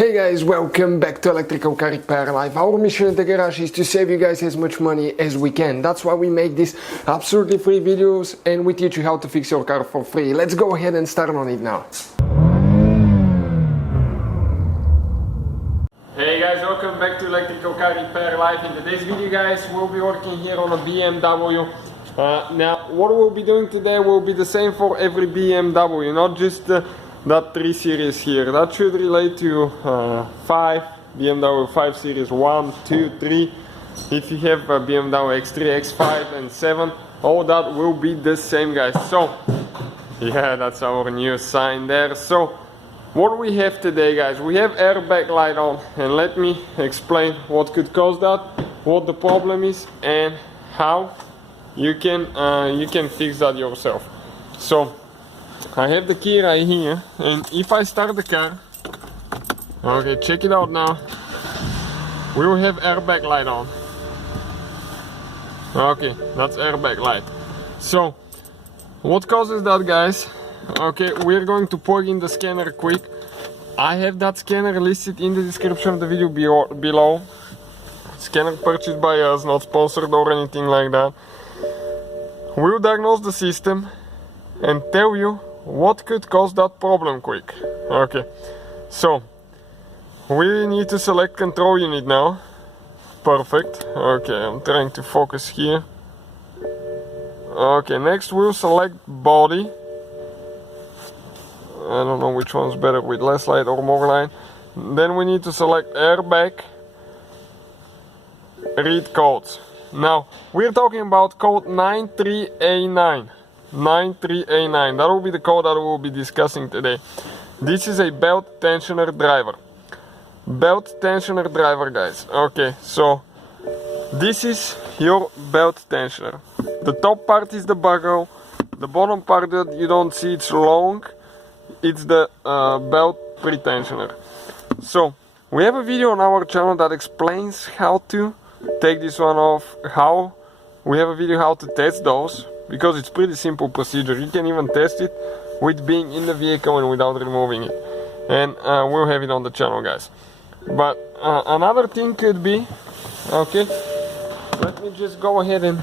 Hey guys, welcome back to Electrical Car Repair Live. Our mission in the garage is to save you guys as much money as we can. That's why we make these absolutely free videos and we teach you how to fix your car for free. Let's go ahead and start on it now. Hey guys, welcome back to Electrical Car Repair Live. In today's video guys, we'll be working here on a BMW. Now what we'll be doing today will be the same for every BMW, not just that 3 Series here. That should relate to BMW 5 Series 1, 2, 3. If you have a BMW X3, X5 and 7, all that will be the same guys. So yeah, that's our new sign there. So what we have today guys, we have airbag light on, and let me explain what could cause that, what the problem is and how you can fix that yourself. So I have the key right here, and if I start the car, okay, check it out now, we will have airbag light on. Okay, that's airbag light. So what causes that guys? Okay, we're going to plug in the scanner quick. I have that scanner listed in the description of the video below. Scanner purchased by us, not sponsored or anything like that. We'll diagnose the system and tell you what could cause that problem quick. Okay, so we need to select control unit now. Perfect. Okay, I'm trying to focus here. Okay, next we'll select body. I don't know which one's better, with less light or more light. Then we need to select airbag. Read codes. Now we're talking about code 93A9. 93A9, that will be the code that we will be discussing today. This is a belt tensioner driver. Belt tensioner driver guys. Okay, so this is your belt tensioner. The top part is the buckle. The bottom part that you don't see, it's long, it's the belt pre-tensioner. So we have a video on our channel that explains how to take this one off. We have a video how to test those, because it's pretty simple procedure. You can even test it with being in the vehicle and without removing it, and we'll have it on the channel guys. But another thing could be, okay, let me just go ahead and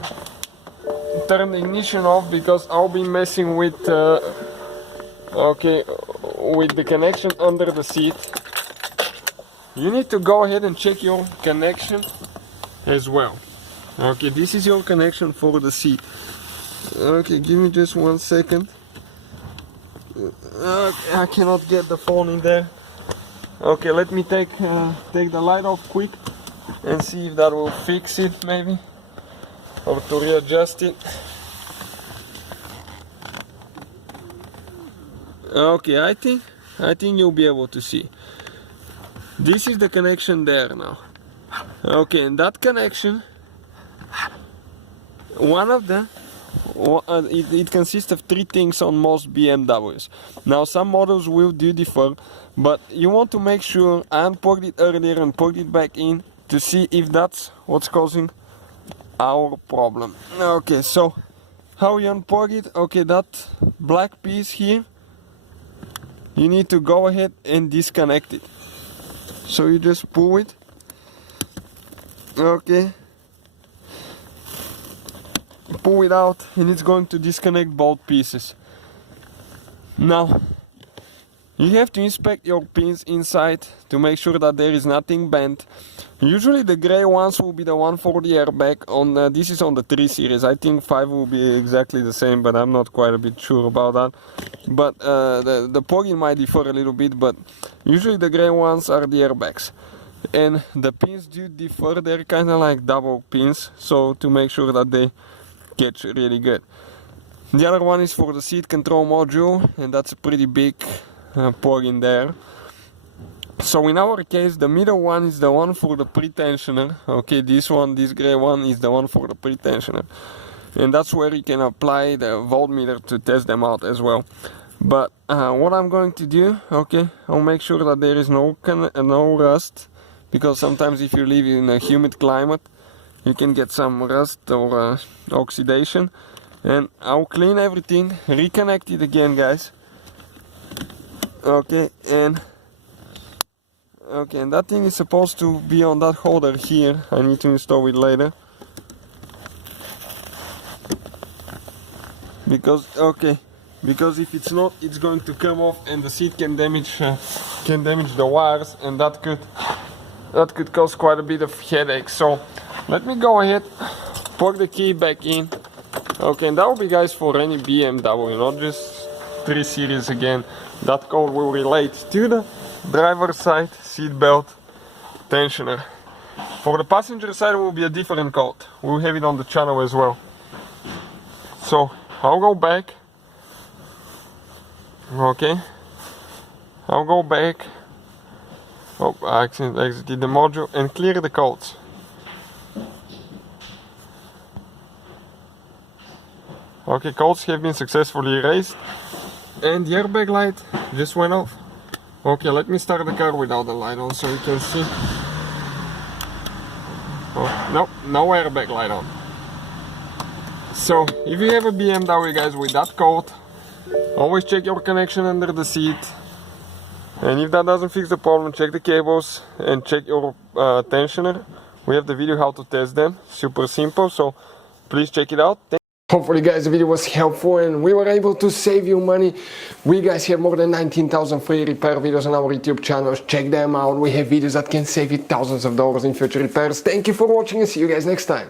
turn the ignition off, because I'll be messing with okay, with the connection under the seat. You need to go ahead and check your connection as well. Okay, this is your connection for the seat. Okay, give me just 1 second. I cannot get the phone in there. Okay, let me take the light off quick and see if that will fix it, maybe, or to readjust it. Okay, I think you'll be able to see. This is the connection there now. Okay, and that connection, one of them, it consists of 3 things on most BMWs. Now some models will differ, but you want to make sure I unplugged it earlier and plugged it back in to see if that's what's causing our problem. Okay, so how you unplug it? Okay, that black piece here, you need to go ahead and disconnect it. So you just pull it. Okay, pull it out and it's going to disconnect both pieces. Now you have to inspect your pins inside to make sure that there is nothing bent. Usually the gray ones will be the one for the airbag. On this is on the 3 Series. I think 5 will be exactly the same, but I'm not quite a bit sure about that. But the plug-in might differ a little bit, but usually the gray ones are the airbags. And the pins do differ, they're kind of like double pins, so to make sure that they catch really good. The other one is for the seat control module, and that's a pretty big plug in there. So in our case, the middle one is the one for the pre-tensioner. Okay, this gray one is the one for the pre-tensioner, and that's where you can apply the voltmeter to test them out as well. But what I'm going to do, okay, I'll make sure that there is no rust, because sometimes if you live in a humid climate you can get some rust or oxidation. And I'll clean everything, reconnect it again guys. Okay, and Okay, and that thing is supposed to be on that holder here. I need to install it later. Because if it's not, it's going to come off and the seat can damage the wires, and that could cause quite a bit of headache. So let me go ahead, plug the key back in. Okay, and that will be, guys, for any BMW, not just 3 Series again. That code will relate to the driver's side seat belt tensioner. For the passenger side it will be a different code. We'll have it on the channel as well. So I'll go back. Okay, I'll go back. Oh, I accidentally exited the module and clear the codes. Okay, codes have been successfully erased and the airbag light just went off. Okay, let me start the car without the light on so you can see. Oh, nope, no airbag light on. So if you have a BMW, guys, with that code, always check your connection under the seat, and if that doesn't fix the problem, check the cables and check your tensioner. We have the video how to test them, super simple, so please check it out. Hopefully, guys, the video was helpful and we were able to save you money. We, guys, have more than 19,000 free repair videos on our YouTube channels. Check them out. We have videos that can save you thousands of dollars in future repairs. Thank you for watching and see you guys next time.